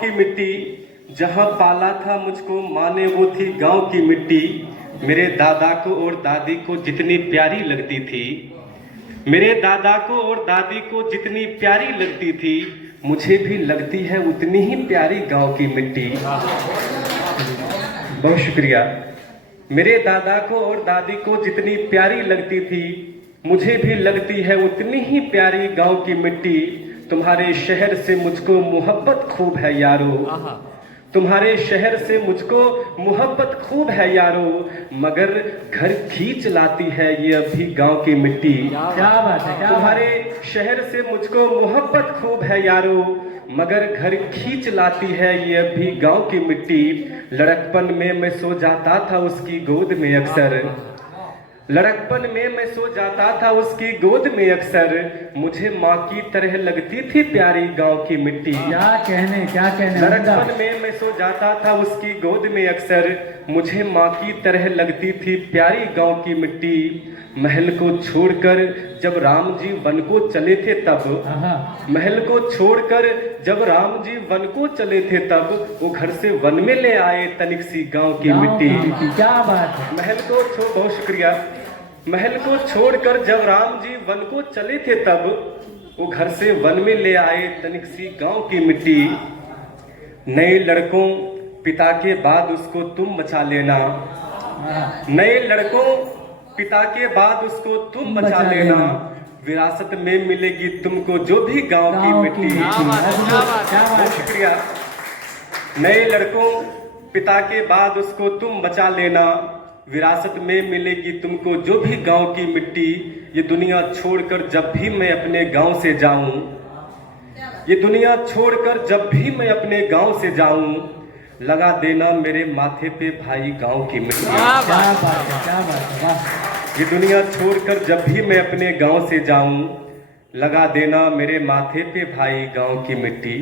की मिट्टी, जहाँ पाला था मुझको माँ ने वो थी गांव की मिट्टी। मेरे दादा को और दादी को जितनी प्यारी लगती थी, मेरे दादा को और दादी को जितनी प्यारी लगती थी, मुझे भी लगती है उतनी ही प्यारी गांव की मिट्टी। बहुत शुक्रिया। मेरे दादा को और दादी को जितनी प्यारी लगती थी, मुझे भी लगती है उतनी ही प्यारी गांव की मिट्टी। तुम्हारे शहर से मुझको मोहब्बत खूब है यारो, तुम्हारे शहर से मुझको मोहब्बत खूब है यारो, मगर घर खींच लाती है ये अभी गांव की मिट्टी। क्या बात है, क्या तुम्हारे शहर से मुझको मोहब्बत खूब है यारो, मगर घर खींच लाती है ये अभी गांव की मिट्टी। लड़कपन में मैं सो जाता था उसकी गोद में अक्सर, लड़कपन में मैं सो जाता था उसकी गोद में अक्सर, मुझे माँ की तरह लगती थी प्यारी गांव की मिट्टी। क्या कहने लड़कपन में मैं सो जाता था उसकी गोद में अक्सर, मुझे माँ की तरह लगती थी प्यारी गांव की मिट्टी। महल को छोड़कर जब राम जी वन को चले थे तब, महल को छोड़कर जब राम जी वन को चले थे तब, वो घर से वन में ले आए तनिक सी गांव की मिट्टी। क्या बात है। महल को बहुत शुक्रिया। महल को छोड़कर जब राम जी वन को चले थे तब, वो घर से वन में ले आए तनिक सी गांव की मिट्टी। नए लड़कों पिता के बाद उसको तुम बचा लेना, नए लड़कों पिता के बाद उसको तुम बचा लेना, विरासत में मिलेगी तुमको जो भी गांव की मिट्टी। बहुत शुक्रिया। नए लड़कों पिता के बाद उसको तुम बचा लेना, विरासत में मिलेगी तुमको जो भी गांव की मिट्टी। ये दुनिया छोड़कर जब भी मैं अपने गांव से जाऊं, ये दुनिया छोड़कर जब भी मैं अपने गांव से जाऊं, लगा देना मेरे माथे पे भाई गांव की मिट्टी। क्या बात है, वाह। ये दुनिया छोड़कर जब भी मैं अपने गांव से जाऊं, लगा देना मेरे माथे पे भाई गांव की मिट्टी।